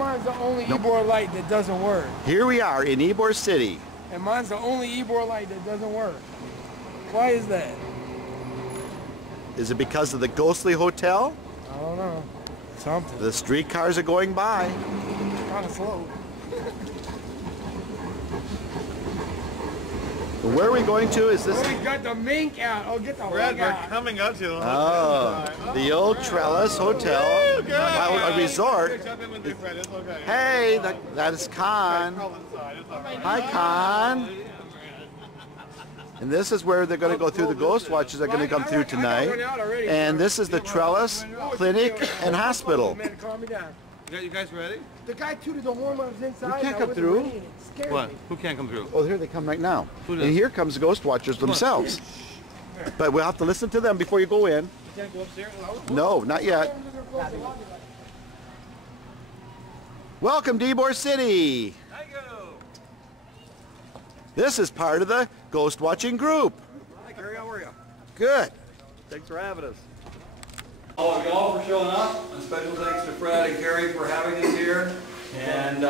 mine's the only Ybor light that doesn't work? Here we are in Ybor City. And mine's the only Ybor light that doesn't work. Why is that? Is it because of the ghostly hotel? I don't know. Something. The streetcars are going by. Kind of slow. Where are we going to? Is this? Oh, we got the mink out. Oh, get the mink out. We're coming up to the Oh, the old Trelles Hotel, a resort. Hey, that is Con. Hi, Con. And this is where they're going to go through. The ghost watchers are going to come through tonight. And this is the Trelles Clinic and Hospital. Calm me down. You guys ready? The guy tooted the horn when I was inside. You can't come through. It scared What? me. Who can't come through? Oh, here they come right now. Who And does? here comes the ghost watchers themselves. But we'll have to listen to them before you go in. You can't go upstairs? No, not yet. Welcome to Ybor City. This is part of the ghost watching group. Hi, Carrie. How are you? Good. Thanks for having us. All of y'all for showing up, and special thanks to Fred and Carrie for having us here, and we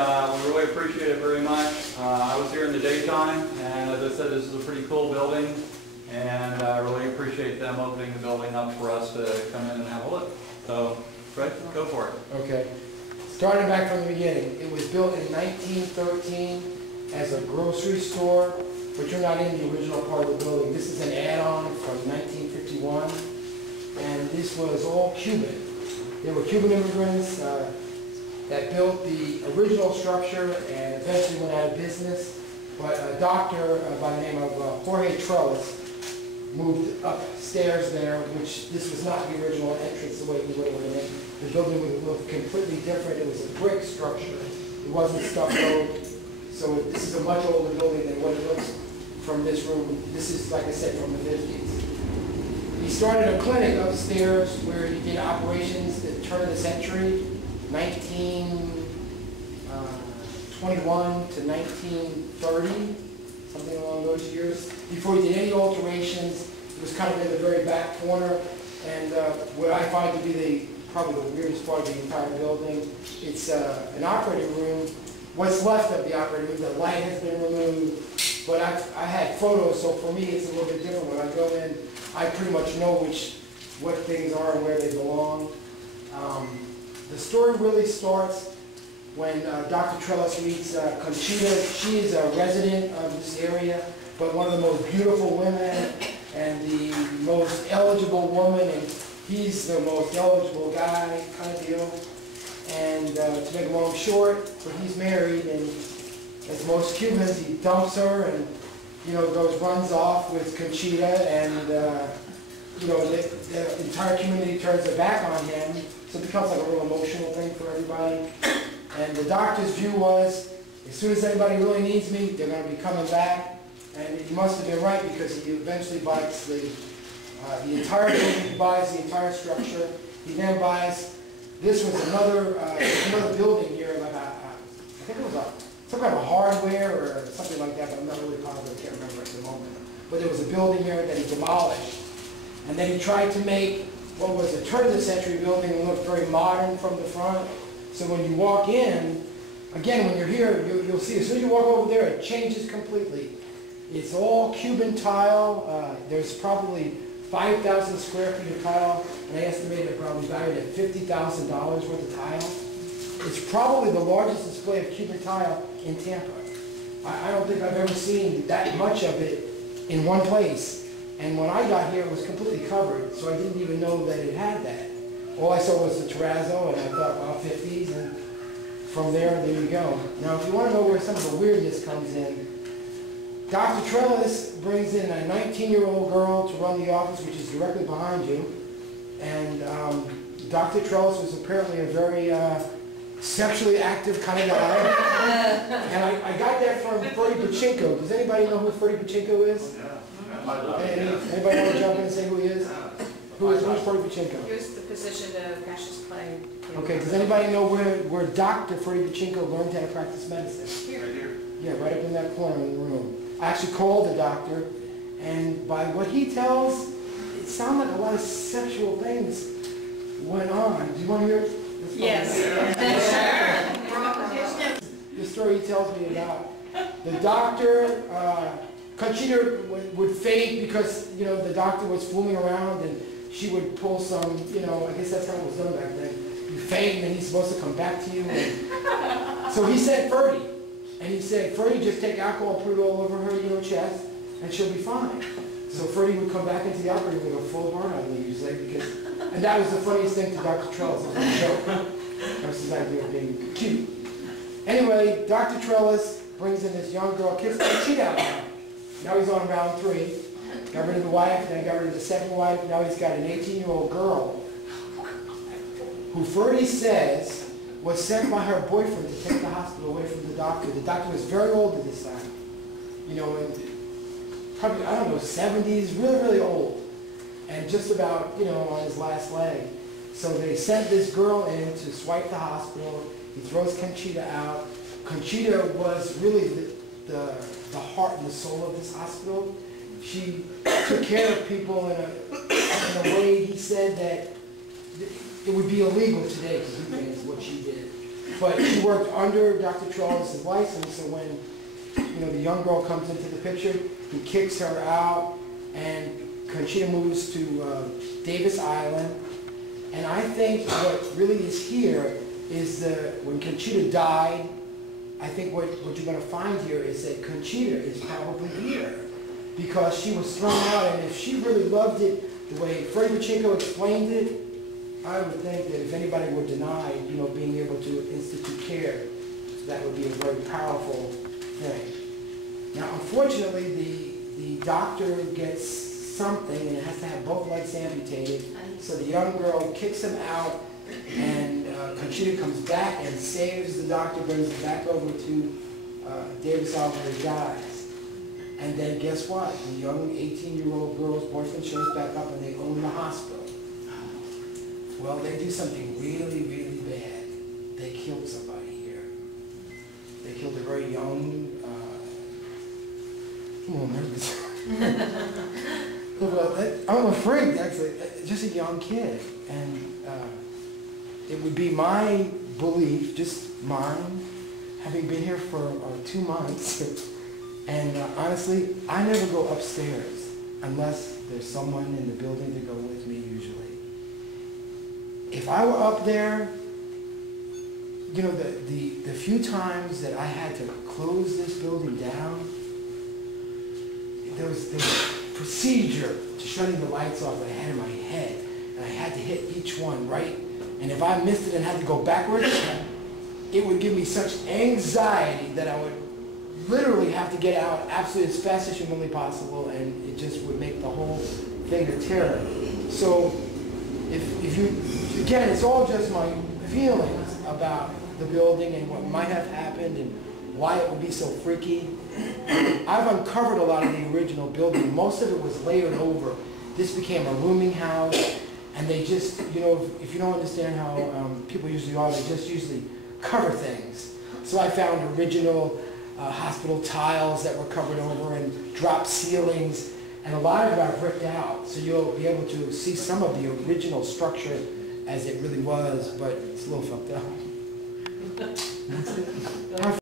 really appreciate it very much. I was here in the daytime, and as I said, this is a pretty cool building, and I really appreciate them opening the building up for us to come in and have a look. So, Fred, go for it. Okay. Starting back from the beginning, it was built in 1913 as a grocery store, but you're not in the original part of the building. This is an add-on from 1951. And this was all Cuban. They were Cuban immigrants that built the original structure and eventually went out of business. But a doctor by the name of Jorge Trelles moved upstairs there, which this was not the original entrance the way we would have went in. The building would look completely different. It was a brick structure. It wasn't stucco. So this is a much older building than what it looks from this room. This is, like I said, from the 50s. He started a clinic upstairs where he did operations at the turn of the century, 1921 to 1930, something along those years. Before he did any alterations, it was kind of in the very back corner. And what I find to be probably the weirdest part of the entire building, it's an operating room. What's left of the operating room, the light has been removed. But I had photos, so for me it's a little bit different. When I go in, I pretty much know what things are and where they belong. The story really starts when Dr. Trelles meets Conchita. She is a resident of this area, but one of the most beautiful women and the most eligible woman, and he's the most eligible guy, kind of deal. And to make a long short, but he's married, and as most Cubans, he dumps her and runs off with Conchita, and the entire community turns their back on him, so it becomes like a real emotional thing for everybody. And the doctor's view was, as soon as anybody really needs me, they're going to be coming back. And he must have been right, because he eventually buys the entire building, he buys the entire structure. He then buys, this was another building here, like I think it was some kind of hardware or something like that, but I'm not really positive, I can't remember at the moment. But there was a building here that he demolished. And then he tried to make what was a turn-of-the-century building and look very modern from the front. So when you walk in, again, when you're here, you'll see as soon as you walk over there, it changes completely. It's all Cuban tile. There's probably 5,000 square feet of tile, and I estimate it probably valued at $50,000 worth of tile. It's probably the largest display of Cuban tile in Tampa. I don't think I've ever seen that much of it in one place. And when I got here, it was completely covered, so I didn't even know that it had that. All I saw was the terrazzo, and I thought, well, 50s, and from there you go. Now, if you want to know where some of the weirdness comes in, Dr. Trelles brings in a 19-year-old girl to run the office, which is directly behind you. And Dr. Trelles was apparently a very sexually active kind of guy. And I got that from Freddie Pachinko. Does anybody know who Freddie Pachinko is? Anybody want to jump in and say who he is? Who's Freddie Pachinko? He was the physician of Cassius Clay. Okay, does anybody know where Dr. Freddie Pachinko learned how to practice medicine? Here. Right here. Yeah, right up in that corner of the room. I actually called the doctor, and by what he tells, it sounded like a lot of sexual things went on. Do you want to hear it? Yes. Sure. story he tells me about the doctor. Conchita would faint because, you know, the doctor was fooling around and she would pull some, you know, I guess that's how it was done back then. You faint and then he's supposed to come back to you. And so he sent Ferdy. And he said, Ferdy, just take alcohol, put it all over her, you know, chest, and she'll be fine. So Ferdy would come back into the operating room with a full heart on me usually because, and that was the funniest thing to Dr. Trelles. It was a joke. That was his idea of being cute. Anyway, Dr. Trelles brings in this young girl, kicks Conchita out now. Now he's on round 3. Got rid of the wife, then got rid of the second wife. Now he's got an 18-year-old girl who Ferdy says was sent by her boyfriend to take the hospital away from the doctor. The doctor was very old at this time. You know, probably, I don't know, 70s, really, really old. And just about, you know, on his last leg. So they sent this girl in to swipe the hospital. He throws Conchita out. Conchita was really the heart and the soul of this hospital. She took care of people in a way he said that it would be illegal today to do things what she did. But she worked under Dr. Trelles' license, so when, you know, the young girl comes into the picture, he kicks her out, and Conchita moves to Davis Island. And I think what really is here is when Conchita died, I think what you're going to find here is that Conchita is probably here because she was thrown out, and if she really loved it the way Freddie Pacheco explained it, I would think that if anybody were denied, you know, being able to institute care, that would be a very powerful thing. Now, unfortunately, the doctor gets something and has to have both legs amputated, so the young girl kicks him out, and Conchita comes back and saves the doctor, brings him back over to Davis Island where he dies. And then guess what? The young 18-year-old girl's boyfriend shows back up and they own the hospital. Well, they do something really, really bad. They killed somebody here. They killed a very young, I'm a little nervous. Well, I'm afraid, actually, just a young kid. And it would be my belief, just mine, having been here for 2 months, and honestly, I never go upstairs unless there's someone in the building to go with me usually. If I were up there, you know, the few times that I had to close this building down, there was procedure to shutting the lights off that I had in my head, and I had to hit each one right, and if I missed it and had to go backwards, it would give me such anxiety that I would literally have to get out absolutely as fast as humanly possible, and it just would make the whole thing a terror. So if you, again, it's all just my feelings about the building and what might have happened and why it would be so freaky. I've uncovered a lot of the original building. Most of it was layered over. This became a rooming house, and they just, you know, if you don't understand how people usually are, they just usually cover things. So I found original hospital tiles that were covered over and drop ceilings, and a lot of it I've ripped out, so you'll be able to see some of the original structure as it really was, but it's a little fucked up. That's it.